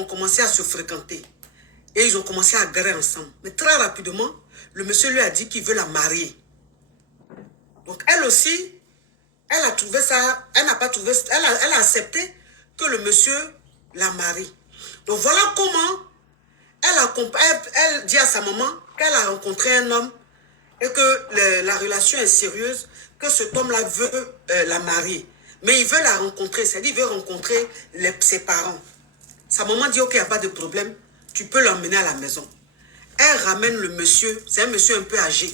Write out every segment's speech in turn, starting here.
ont commencé à se fréquenter. Et ils ont commencé à garer ensemble. Mais très rapidement, le monsieur lui a dit qu'il veut la marier. Donc elle aussi, elle a trouvé ça, elle n'a pas trouvé, elle a accepté que le monsieur la marie. Donc voilà comment elle dit à sa maman qu'elle a rencontré un homme et que la relation est sérieuse, que cet homme-là veut la marier. Mais il veut la rencontrer, c'est-à-dire il veut rencontrer ses parents. Sa maman dit, ok, il n'y a pas de problème, tu peux l'emmener à la maison. Elle ramène le monsieur, c'est un monsieur un peu âgé.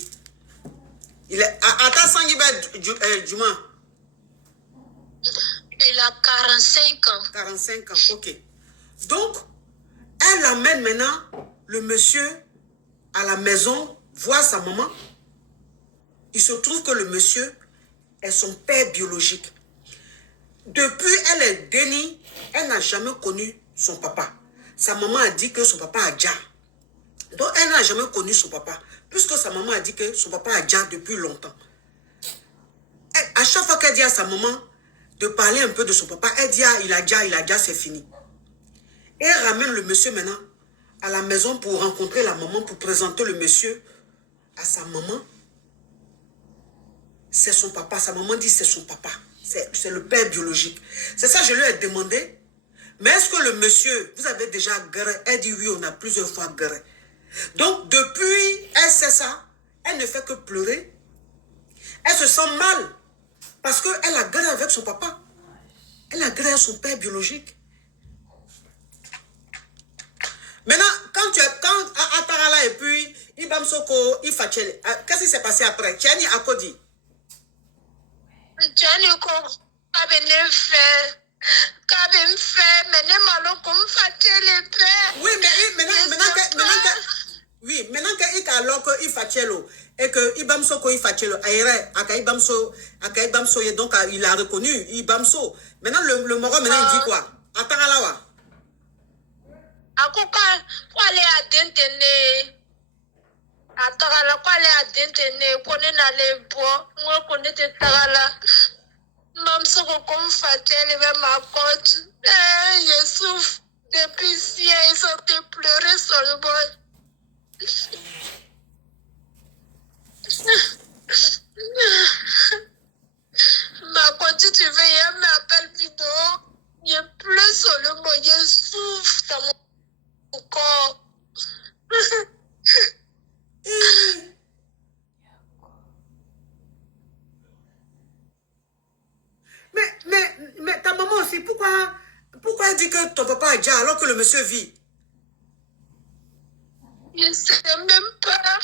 Il est, attends, Sanguibé Juma. Il a 45 ans. 45 ans, ok. Donc, elle amène maintenant le monsieur à la maison, voir sa maman. Il se trouve que le monsieur est son père biologique. Depuis, elle est dénie, elle n'a jamais connu son papa. Sa maman a dit que son papa a déjà. Donc, elle n'a jamais connu son papa, puisque sa maman a dit que son papa a déjà depuis longtemps. À chaque fois qu'elle dit à sa maman de parler un peu de son papa, elle dit, ah, il a déjà, c'est fini. Et elle ramène le monsieur maintenant à la maison pour rencontrer la maman, pour présenter le monsieur à sa maman. C'est son papa. Sa maman dit c'est son papa. C'est le père biologique. C'est ça, je lui ai demandé. Mais est-ce que le monsieur, vous avez déjà guéri? Elle dit oui, on a plusieurs fois guéri. Donc, depuis, elle sait ça. Elle ne fait que pleurer. Elle se sent mal. Parce qu'elle a guéri avec son papa. Elle a guéri avec son père biologique. Maintenant, quand Atarala et puis Ibam Soko, Ifachele, qu'est-ce qui s'est passé après? Tiani Akodi. Tiani ko abene fait. Kabem fait, mais ne malo comme Fatele fait. Oui, mais maintenant que il a alors que Ifachelo et que Ibamso Ifachelo aïre aka Ibamso donc il a reconnu Ibamso. Maintenant le Moro maintenant il dit quoi? Atarala. Akoka kwale adentene. Atagala kwale adentene kone na lebo ngo kone te tagala mamso ko konfatele ve ma cote Yesouf depuis si ils ont te pleurer sur le boy. Ma cote tu veux y m'appelle vidéo il pleut sur le boy Yesouf dans mon corps. Mais ta maman aussi, pourquoi elle dit que ton papa est déjà alors que le monsieur vit? Je ne sais même pas.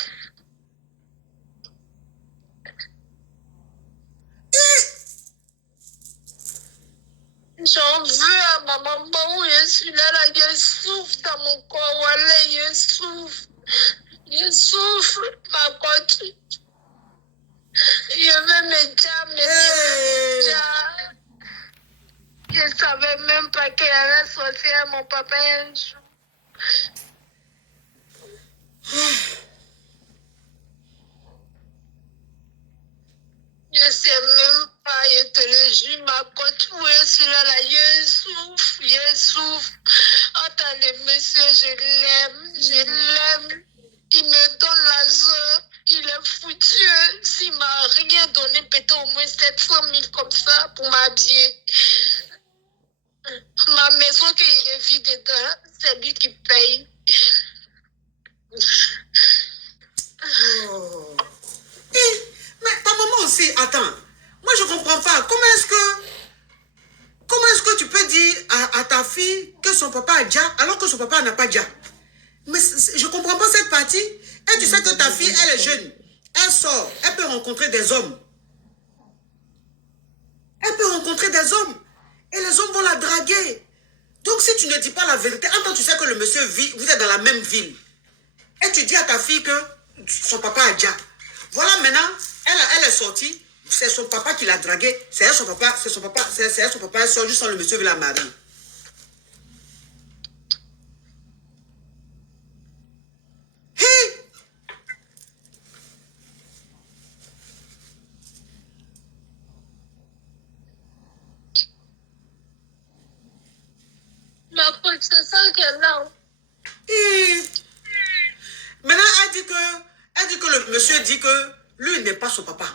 J'en veux à ma maman où je suis là, je souffre dans mon corps, voilà, je souffre, ma cote. Je veux me dire, mais je ne savais même pas qu'elle allait sortir à mon papa un jour. Je ne sais même pas, je te le jure, ma cote, où je suis là, je souffre. Attends, le monsieur, je l'aime. Il me donne la joie, il est foutu. S'il m'a rien donné, peut-être au moins 700 000 comme ça pour m'habiller. Ma maison que je vis dedans, c'est lui qui paye. Oh. Mais ta maman aussi, attends. Moi, je ne comprends pas. Comment est-ce que tu peux dire à ta fille que son papa a déjà, alors que son papa n'a pas déjà? Mais je ne comprends pas cette partie. Et tu sais que ta fille, elle est jeune. Elle sort. Elle peut rencontrer des hommes. Elle peut rencontrer des hommes. Et les hommes vont la draguer. Donc, si tu ne dis pas la vérité, quand tu sais que le monsieur vit, vous êtes dans la même ville. Et tu dis à ta fille que son papa a déjà. Voilà, maintenant, elle est sortie. C'est son papa qui l'a dragué. C'est elle son papa. C'est son papa. C'est elle son papa. Elle sort juste sans le monsieur veut la marier. Hey! Ma c'est ça qu'elle a. Et maintenant, elle dit que le monsieur dit que lui n'est pas son papa.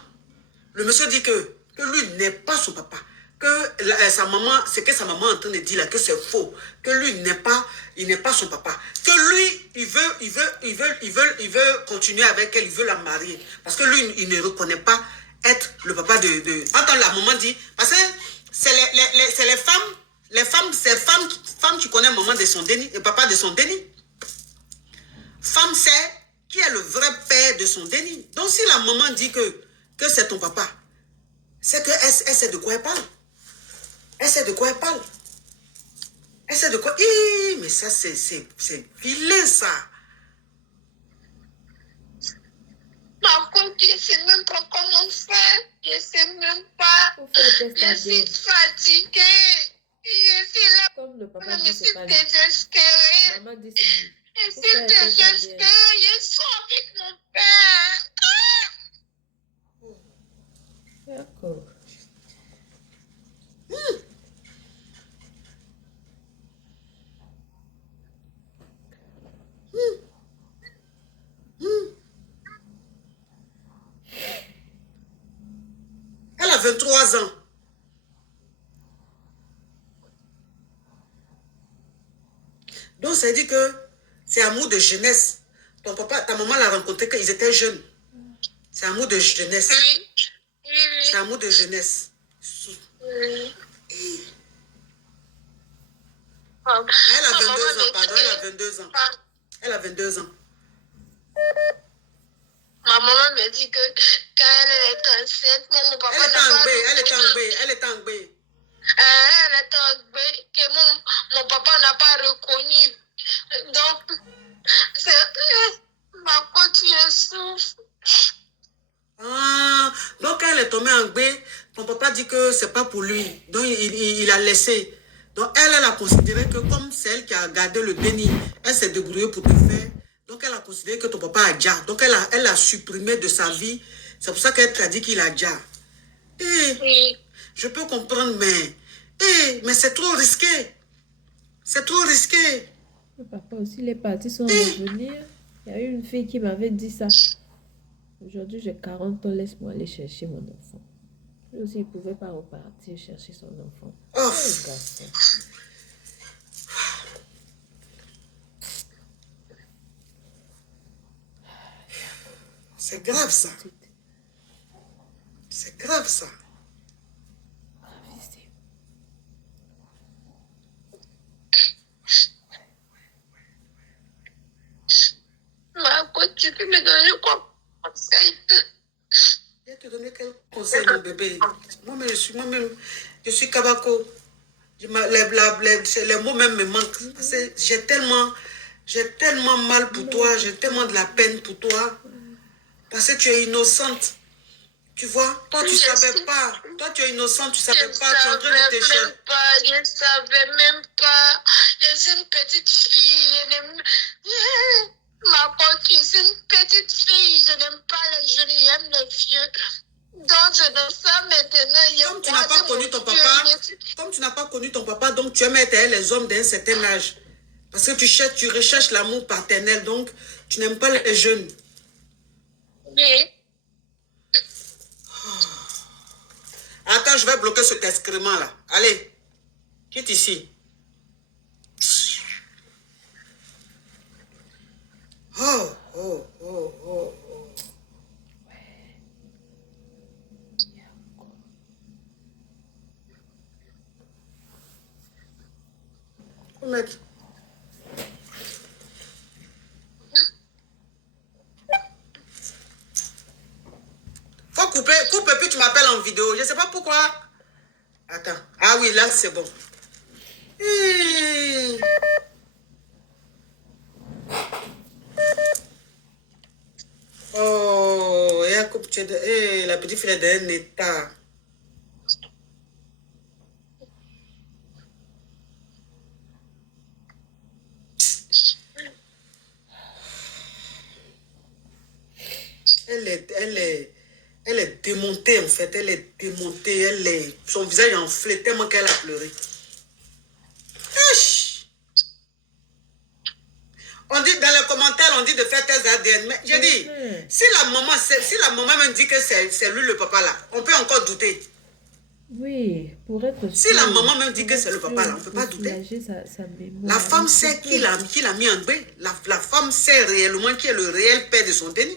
Le monsieur dit que lui n'est pas son papa. Que sa maman, ce que sa maman est en train de dire là, que c'est faux. Que lui il n'est pas son papa. Que lui, il veut continuer avec elle, il veut la marier. Parce que lui, il ne reconnaît pas être le papa de... Quand la maman dit... Parce que c'est les femmes qui connaissent maman de son déni, le papa de son déni. Femme sait qui est le vrai père de son déni. Donc si la maman dit que c'est ton papa, c'est qu'elle sait de quoi elle parle. Elle sait de quoi elle parle. Elle sait de quoi... mais ça, c'est vilain, ça. Ma coach, je ne sais même pas comment faire. Je ne sais même pas. Je suis fatiguée. Je suis là. Comme le papa Je dit, suis c'est pas lui. désespérée. Maman dit, c'est lui. Je suis désespérée. Je suis avec mon père. D'accord. Elle a 23 ans. Donc, ça dit que c'est amour de jeunesse. Ton papa, ta maman l'a rencontré quand ils étaient jeunes. C'est amour de jeunesse. Oui. C'est amour de jeunesse. Oui. Elle a 22 ans, pardon, elle a 22 ans. Elle a 22 ans. Ma maman me dit que quand elle est enceinte, mon papa Elle est en B. Elle est en B, que mon papa n'a pas reconnu. Donc, ma coach souffre. Ah, donc elle est tombée en B. Ton papa dit que c'est pas pour lui. Donc il a laissé. Donc elle a considéré que comme c'est elle qui a gardé le déni, elle s'est débrouillée pour te faire. Donc elle a considéré que ton papa a déjà. Donc elle a supprimé de sa vie. C'est pour ça qu'elle t'a dit qu'il a déjà. Oui. Je peux comprendre, mais c'est trop risqué. C'est trop risqué. Le papa aussi, les partis sont revenus. Il y a eu une fille qui m'avait dit ça. Aujourd'hui, j'ai 40 ans, laisse-moi aller chercher mon enfant. Lui aussi, il ne pouvait pas repartir chercher son enfant. Oh. C'est grave ça. C'est grave ça. Ma coach, tu peux me donner quoi conseil? Je vais te donner quel conseil, mon bébé. Moi-même, je suis Kabako. Les mots même me manquent. Parce que j'ai tellement mal pour toi. J'ai tellement de la peine pour toi. Parce que tu es innocente. Tu vois, toi, tu ne savais pas. Toi, tu es innocente, tu ne savais pas. Tu es en train de te chercher. Je ne savais même pas. Je suis une petite fille. Ma coach, je suis une petite fille. Je n'aime pas les jeunes, j'aime les vieux. Donc, je donne ça maintenant. Comme tu n'as pas connu ton papa, donc tu aimes être les hommes d'un certain âge. Parce que tu recherches l'amour paternel, donc tu n'aimes pas les jeunes. Oui. Attends, je vais bloquer cet excrément-là. Allez, quitte ici. Oh, oh, oh, oh, oh. Mettre. Faut couper, coupe et puis tu m'appelles en vidéo. Je ne sais pas pourquoi. Attends. Ah oui, là c'est bon. Oh, la petite fille est dans un état. Elle est démontée en fait. Elle est démontée. Son visage est enflé tellement qu'elle a pleuré. Wesh. de faire tes ADN. Mais j'ai dit, si la maman me dit que c'est lui le papa là, on peut encore douter. Oui, pour être Si sûr. la maman me dit Pour que être c'est le papa sûr, là, on ne peut pour pas douter. soulager sa mémoire. La femme Un sait petit qui peu. l'a mis en bain. La femme sait réellement qui est le réel père de son déni.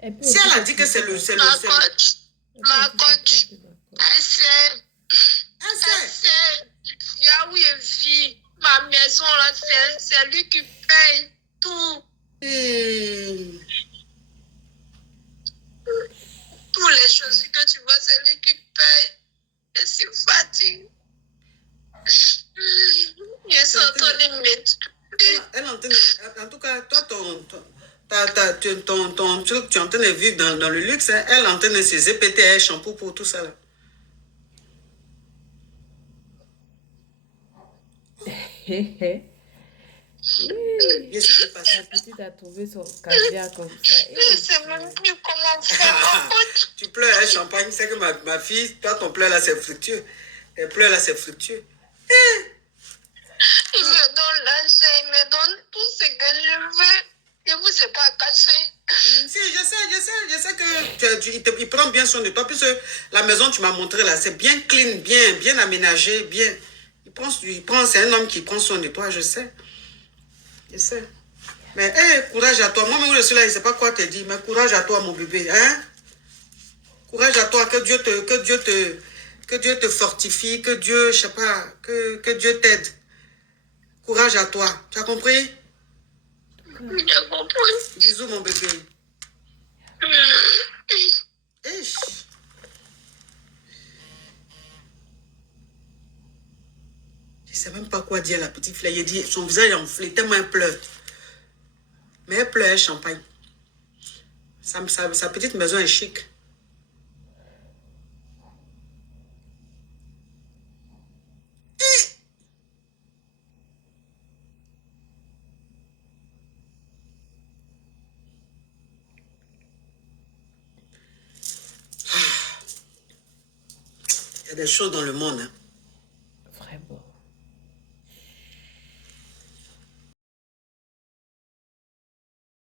Elle peut Si aussi elle a te dit que c'est tromper, le... ma Ma copine. coach, Elle peut ma aussi te coach, tromper, ma copine. elle sait, Elle elle sait. sait. Là où je vis, ma maison là, c'est lui qui paye tout. Toutes les choses que tu vois, c'est lui qui paye. Je suis fatiguée. Je suis en train de m'étouffer. Elle est en train de... En tout cas, toi, ton truc, tu es en train de vivre dans le luxe. Hein. Elle est en train de se zépeter un shampoo pour tout ça. Là. Oui. Qu'est-ce qui s'est passé? La petite a trouvé son caviar comme ça. Je ne sais même plus comment faire. Ma coach, Tu pleures un champagne, c'est que ma fille, toi, ton pleur là, c'est fructueux. Tes pleurs là, c'est fructueux. il me donne l'argent, il me donne tout ce que je veux. Je ne vous ai pas cassé. Si, je sais que il prend bien soin de toi, puisque la maison, tu m'as montré là, c'est bien clean, bien aménagé, bien. C'est un homme qui prend soin de toi, je sais. Je sais. Mais, courage à toi. Moi-même, je suis là, je ne sais pas quoi te dire, mais courage à toi, mon bébé, hein? Courage à toi, que Dieu te fortifie, que Dieu, je sais pas, que Dieu t'aide. Courage à toi. Tu as compris? J'ai compris. Bisous, mon bébé. Eish. Je ne sais même pas quoi dire à la petite fille. Elle dit, son visage est enflé, tellement elle pleure. Mais elle pleure, elle champagne. Sa petite maison est chic. Il y a des choses dans le monde. Hein.